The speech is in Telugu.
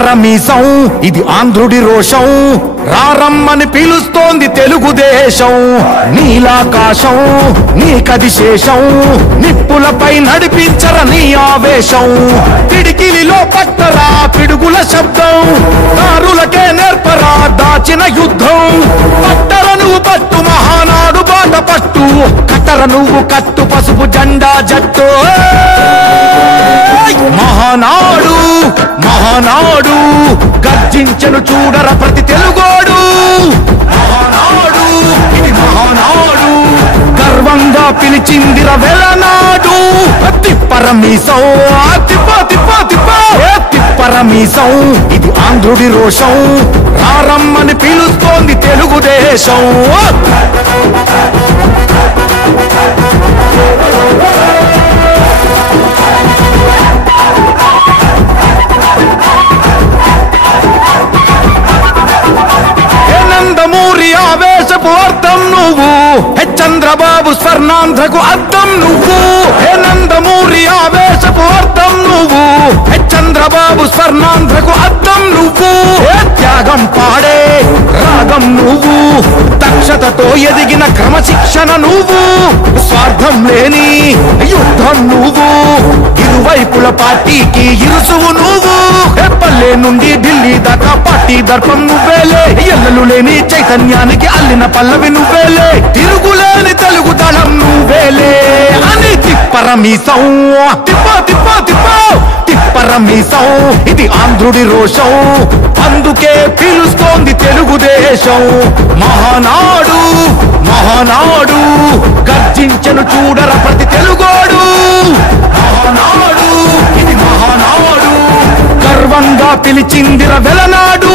తిప్పరమీసం ఇది ఆంధ్రుడి రోషం రారమ్మని పిలుస్తోంది తెలుగుదేశం నీలాకాశం నీకది శేషం నిప్పులపై నడిపించర నీ ఆవేశం పిడికిలిలో పట్టరా పిడుగుల శబ్దం దారులకే నేర్పరా దాచిన యుద్ధం పట్టర నువ్వు పట్టు మహానాడు బాట పట్టు కట్టర నువ్వు కట్టు పసుపు జెండా జట్టు మహానాడు మహానాడు గర్జించను చూడర ప్రతి తెలుగోడు మహానాడు ఇది మహానాడు గర్వంగా పిలిచిందిర వెలనాడు తిప్పరమీసం తిప్పరమీసం ఇది ఆంధ్రుడి రోషం రారమ్మని పిలుస్తోంది తెలుగుదేశం ఆవేశపు అర్థం నువ్వు చంద్రబాబు స్వర్ణాంధ్రకు అర్థం నువ్వు నందమూరి ఆవేశపు అర్థం నువ్వు చంద్రబాబు స్వర్ణాంధ్రకు అర్థం నువ్వు త్యాగం పాడే రాగం నువ్వు దక్షతతో ఎదిగిన క్రమశిక్షణ నువ్వు స్వార్థం లేని యుద్ధం నువ్వు ఇరువైపుల పార్టీకి ఇరుసువు నువ్వు పల్లె నుండి ఢిల్లీ దాకా పార్టీ దర్పం నువ్వేలే ఎల్లలు లేని చైతన్యానికి అల్లిన పల్లవి నువ్వేలే తిరుగులేని తెలుగు దళం నువ్వేలే అని తిప్పరమీసం తిప్పరమీసం ఇది ఆంధ్రుడి రోషం అందుకే పిలుస్తోంది తెలుగుదేశం మహానాడు మహానాడు గర్జించను చూడర ప్రతి తెలుగోడు మహానాడు ఇది మహానాడు గర్వంగా పిలిచిందిర వెలనాడు